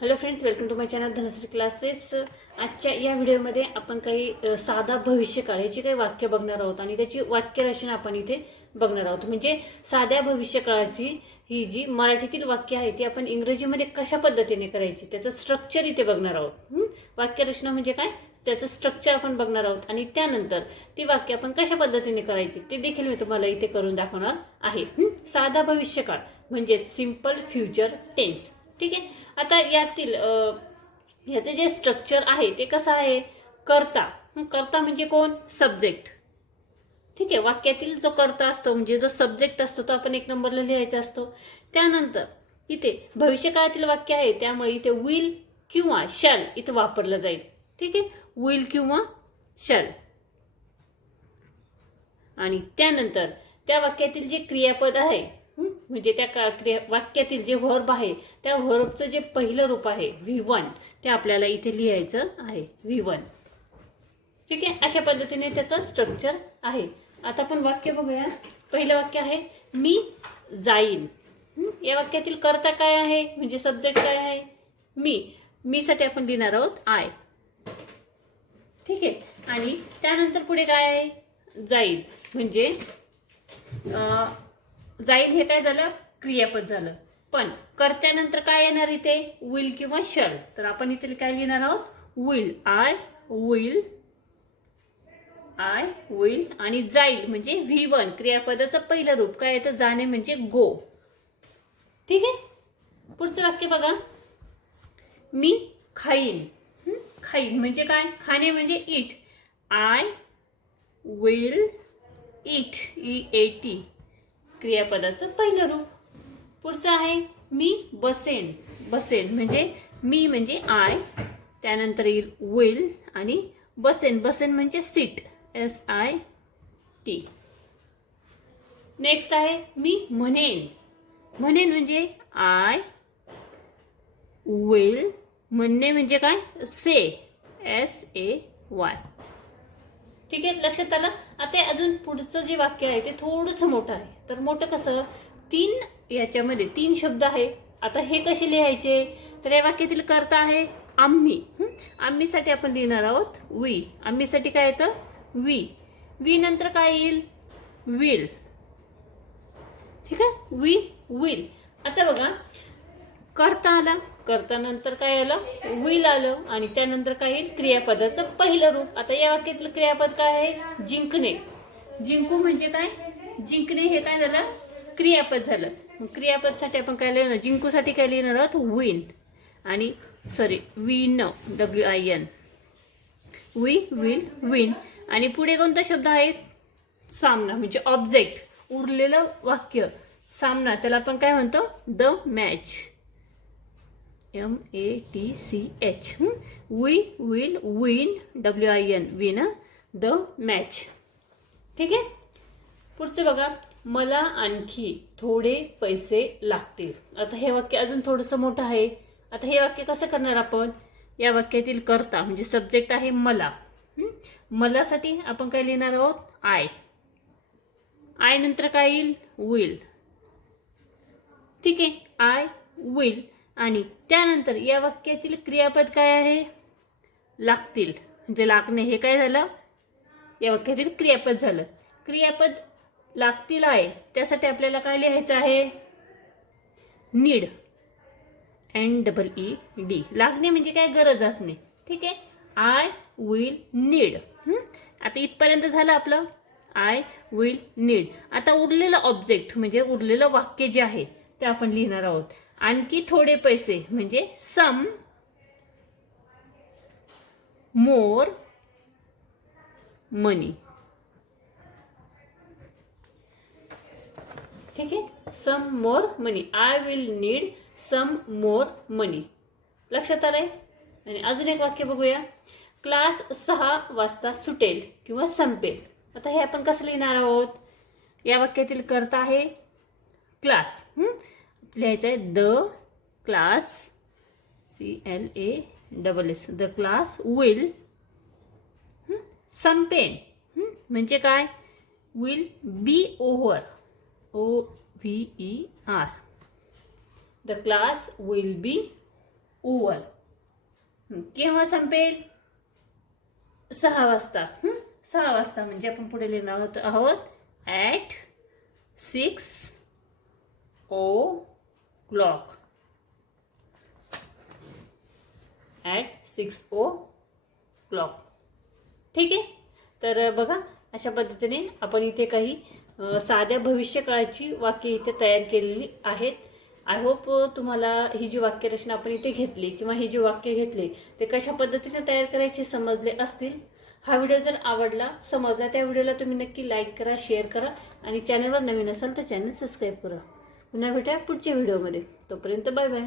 Hello friends welcome to my channel Dhanashree classes आजच्या या व्हिडिओमध्ये आपण काही साधा भविष्यकाळ याची काही वाक्य बघणार आहोत आणि त्याची वाक्यरचना आपण इथे बघणार आहोत. म्हणजे साध्या भविष्यकाळाची ही जी मराठीतील वाक्य आहे ती आपण इंग्रजीमध्ये कशा पद्धतीने करायची त्याचं स्ट्रक्चर इथे बघणार आहोत. वाक्यरचना म्हणजे काय? त्याचं स्ट्रक्चर आपण बघणार आहोत आणि त्यानंतर ती वाक्य आपण कशा पद्धतीने करायची ते देखील मी तुम्हाला इथे करून दाखवणार आहे. साधा भविष्यकाळ म्हणजे सिंपल फ्युचर टेन्स ठीक आहे? आता यातील अ, ह्याचं जे स्ट्रक्चर आहे ते कसं आहे? कर्ता. करता कर्ता म्हणजे कोण? सब्जेक्ट ठीक आहे? वाक्यातील जो कर्ता असतो म्हणजे जो सब्जेक्ट असतो तो आपण एक नंबरला लिहायचा असतो. त्यानंतर इथे भविष्यकाळातील वाक्य आहे त्यामुळे इथे विल किंवा शॅल इथं वापरलं जाईल. ठीक आहे? विल किंवा शॅल आणि त्यानंतर त्या वाक्यातील जे क्रियापद आहे म्हणजे त्या का- क्रिया वाक्यातील जे व्हर्ब आहे त्या व्हर्बचं जे पहिलं रूप आहे व्ही वन ते आपल्याला इथे लिहायचं आहे व्ही वन ठीक आहे? अशा पद्धतीने त्याचं स्ट्रक्चर आहे. आता आपण वाक्य बघूया. पहिलं वाक्य आहे मी जाईन. या वाक्यातील कर्ता काय आहे? म्हणजे सब्जेक्ट काय आहे? मी. मीसाठी आपण लिहिणार आहोत आय ठीक आहे? आणि त्यानंतर पुढे काय आहे? जाईल म्हणजे जाईल हे काय झालं? क्रियापद झालं. पण कर्त्यानंतर काय येणार इथे? विल किंवा शल तर आपण इथे काय लिहिणार आहोत? Will I will I will आणि जाईल म्हणजे व्ही वन क्रियापदाचं पहिलं रूप. काय येतं? जाणे म्हणजे गो ठीक आहे? पुढचं वाक्य बघा. मी खाईन. खाईन म्हणजे काय? खाणे म्हणजे eat I will eat E A T क्रियापदाचं पहिलं रूप. पुढचं आहे मी बसेन. बसेन म्हणजे मी म्हणजे आय त्यानंतर येईल विल आणि बसेन. बसेन म्हणजे sit S I T next आहे मी म्हणेन. म्हणेन म्हणजे आय विल म्हणणे म्हणजे काय? से एस ए वाय ठीक आहे? लक्षात आलं? आता हे अजून पुढचं जे वाक्य आहे ते थोडंसं मोठं आहे. तर मोठं कसं? तीन याच्यामध्ये तीन शब्द आहे. आता हे कसे लिहायचे? तर या वाक्यातील कर्ता आहे आम्ही. आम्हीसाठी आपण लिहिणार आहोत वी. आम्हीसाठी काय येतं? वी. वी नंतर काय येईल? विल. ठीक आहे? We will. आता बघा करता आला. करता नंतर काय आलं? विल आलं. आणि त्यानंतर काय येईल? क्रियापदाचं पहिलं रूप. आता या वाक्यातलं क्रियापद काय आहे? जिंकणे. जिंकू म्हणजे काय? जिंकणे हे काय झालं? क्रियापद झालं. मग क्रियापदसाठी आपण काय लिहिणार? जिंकूसाठी काय लिहिणार आहोत? विन आणि sorry win W I N we will win आणि पुढे कोणता शब्द आहे? सामना म्हणजे ऑब्जेक्ट उरलेलं वाक्य. सामना. त्याला आपण काय म्हणतो? The match M A T C H we will win W I N win the match ठीक आहे? पुढचं बघा. मला आणखी थोडे पैसे लागतील. आता हे वाक्य अजून थोडंसं मोठं आहे. आता हे वाक्य कसं करणार आपण? या वाक्यातील कर्ता म्हणजे सब्जेक्ट आहे मला. मलासाठी आपण काय लिहिणार आहोत? आय आय नंतर काय येईल? विल ठीक आहे? आय विल आणि त्यानंतर या वाक्यातील क्रियापद काय आहे? लागतील. म्हणजे लागणे हे काय झालं? या वाक्यातील क्रियापद झालं. क्रियापद लागतील आहे. त्यासाठी आपल्याला काय लिहायचं आहे? Need. N double E D लागणे म्हणजे काय? गरज असणे. ठीक आहे? आय विल नीड आता इथपर्यंत झालं आपलं? आय विल नीड आता उरलेलं ऑब्जेक्ट म्हणजे उरलेलं वाक्य जे आहे ते आपण लिहिणार आहोत. आणखी थोडे पैसे म्हणजे सम मोर मनी ठीक आहे? Some more money I will need some more money लक्षात आलंय? आणि अजून एक वाक्य बघूया. क्लास सहा वाजता सुटेल किंवा संपेल. आता हे आपण कसं लिहिणार आहोत? या वाक्यातील कर्ता आहे क्लास. लिहायचं आहे the class C L A double S the class will संपेन. म्हणजे काय? Will be over O V E R. The class will be over. केव्हा संपेल? सहा वाजता. सहा वाजता म्हणजे आपण पुढे लिहिणार आहोत आहोत ॲट सिक्स ओ clock at six o'clock ठीक आहे? तर बघा अशा पद्धतीने आपण इथे काही साध्या भविष्यकाळाची वाक्य इथे तयार केलेली आहेत. आय होप तुम्हाला ही जी वाक्यरचना आपण इथे घेतली किंवा ही जी वाक्य घेतली ते कशा पद्धतीने तयार करायचे समजले असतील? हा व्हिडिओ जर आवडला समजला त्या व्हिडिओला तुम्ही नक्की लाईक करा शेअर करा आणि चॅनलवर नवीन असाल तर चॅनल सबस्क्राईब करा. पुन्हा भेटूया पुढच्या व्हिडिओमध्ये. तोपर्यंत बाय बाय.